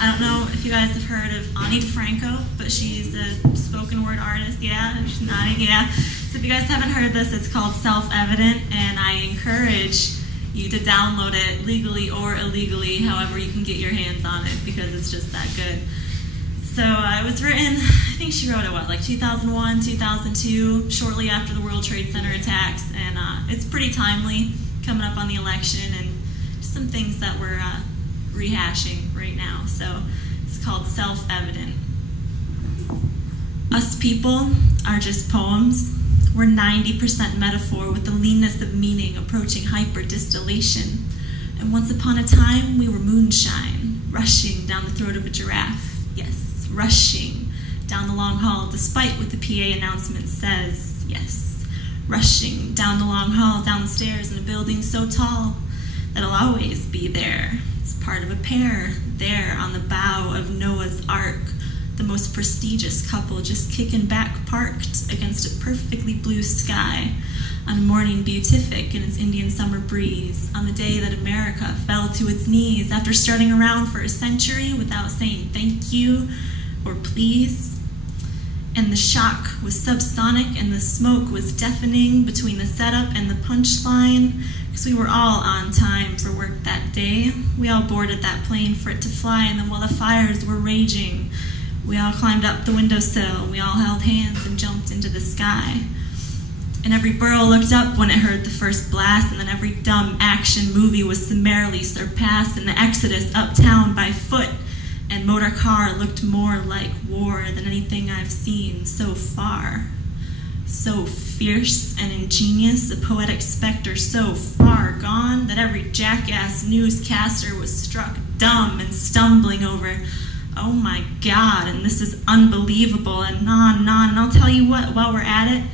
I don't know if you guys have heard of Ani DeFranco, but she's a spoken word artist. Yeah, she's nodding, yeah. So if you guys haven't heard this, it's called Self-Evident, and I encourage you to download it legally or illegally, however you can get your hands on it, because it's just that good. So it was written, I think she wrote it, what, like 2001, 2002, shortly after the World Trade Center attacks, and it's pretty timely, coming up on the election, and just some things that we're rehashing right now. So it's called Self-Evident. Us people are just poems. We're 90% metaphor with the leanness of meaning approaching hyper-distillation. And once upon a time, we were moonshine, rushing down the throat of a giraffe. Yes, rushing down the long hall, despite what the PA announcement says. Yes, rushing down the long hall, down the stairs in a building so tall that I'll always be there. It's part of a pair, there on the bow of Noah's Ark. The most prestigious couple just kicking back, parked against a perfectly blue sky on a morning beatific in its Indian summer breeze, on the day that America fell to its knees after starting around for a century without saying thank you or please. And the shock was subsonic and the smoke was deafening between the setup and the punchline, because we were all on time for work that day. We all boarded that plane for it to fly, and then while the fires were raging, we all climbed up the windowsill, we all held hands and jumped into the sky. And every burro looked up when it heard the first blast, and then every dumb action movie was summarily surpassed in the exodus uptown by foot, and motor car looked more like war than anything I've seen so far. So fierce and ingenious, a poetic specter so far gone that every jackass newscaster was struck dumb and stumbling over, oh my God, and this is unbelievable, and on, and I'll tell you what, while we're at it,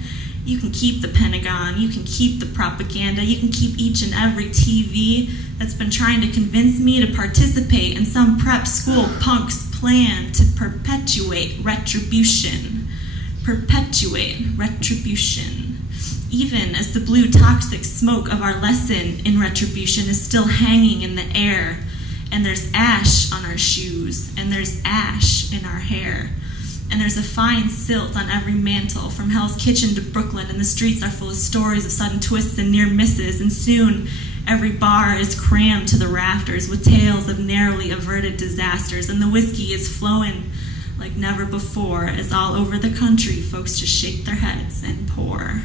you can keep the Pentagon, you can keep the propaganda, you can keep each and every TV that's been trying to convince me to participate in some prep school punk's plan to perpetuate retribution. Perpetuate retribution. Even as the blue toxic smoke of our lesson in retribution is still hanging in the air, and there's ash on our shoes, and there's ash in our hair, and there's a fine silt on every mantle, from Hell's Kitchen to Brooklyn, and the streets are full of stories of sudden twists and near misses, and soon every bar is crammed to the rafters with tales of narrowly averted disasters, and the whiskey is flowing like never before, as all over the country folks just shake their heads and pour.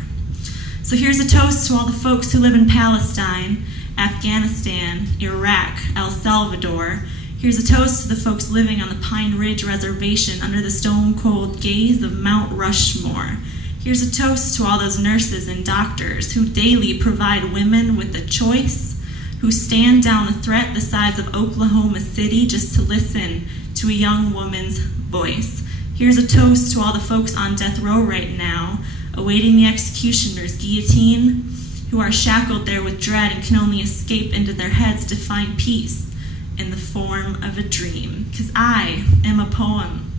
So here's a toast to all the folks who live in Palestine, Afghanistan, Iraq, El Salvador. Here's a toast to the folks living on the Pine Ridge Reservation under the stone-cold gaze of Mount Rushmore. Here's a toast to all those nurses and doctors who daily provide women with a choice, who stand down a threat the size of Oklahoma City just to listen to a young woman's voice. Here's a toast to all the folks on death row right now, awaiting the executioner's guillotine, who are shackled there with dread and can only escape into their heads to find peace in the form of a dream. Because I am a poem,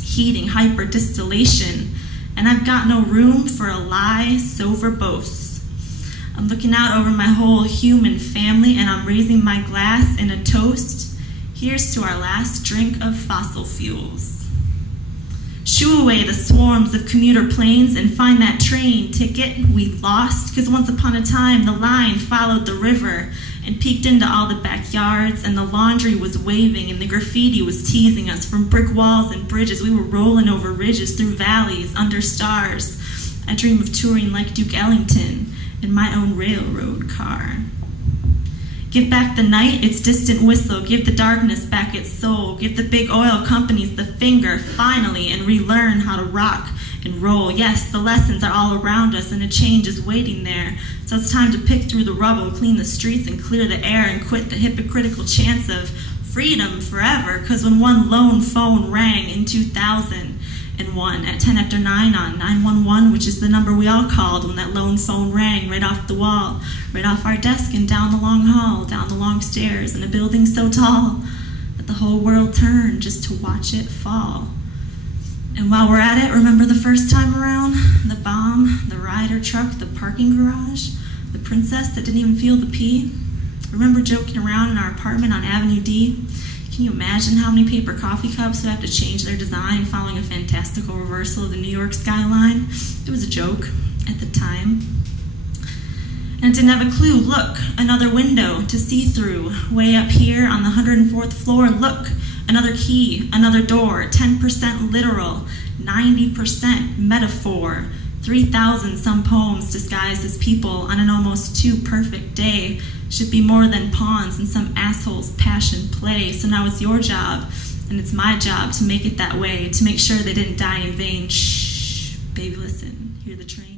heating hyper-distillation, and I've got no room for a lie so verbose. I'm looking out over my whole human family, and I'm raising my glass in a toast. Here's to our last drink of fossil fuels. Shoo away the swarms of commuter planes and find that train ticket we lost, because once upon a time the line followed the river and peeked into all the backyards, and the laundry was waving and the graffiti was teasing us from brick walls and bridges. We were rolling over ridges, through valleys, under stars. I dream of touring like Duke Ellington in my own railroad car. Give back the night its distant whistle, give the darkness back its soul, give the big oil companies the finger, finally, and relearn how to rock and roll. Yes, the lessons are all around us, and a change is waiting there. So it's time to pick through the rubble, clean the streets, and clear the air, and quit the hypocritical chance of freedom forever. Because when one lone phone rang in 2001 at 10 after 9 on 911, which is the number we all called when that lone phone rang right off the wall, right off our desk, and down the long hall, down the long stairs, in a building so tall that the whole world turned just to watch it fall. And while we're at it, remember the first time around? The bomb, the rider truck, the parking garage, the princess that didn't even feel the pee? Remember joking around in our apartment on Avenue D? Can you imagine how many paper coffee cups would have to change their design following a fantastical reversal of the New York skyline? It was a joke at the time. And it didn't have a clue. Look, another window to see through. Way up here on the 104th floor, look, another key, another door, 10% literal, 90% metaphor, 3,000 some poems disguised as people on an almost too perfect day should be more than pawns in some asshole's passion play. So now it's your job, and it's my job to make it that way, to make sure they didn't die in vain. Shh, baby, listen, hear the train.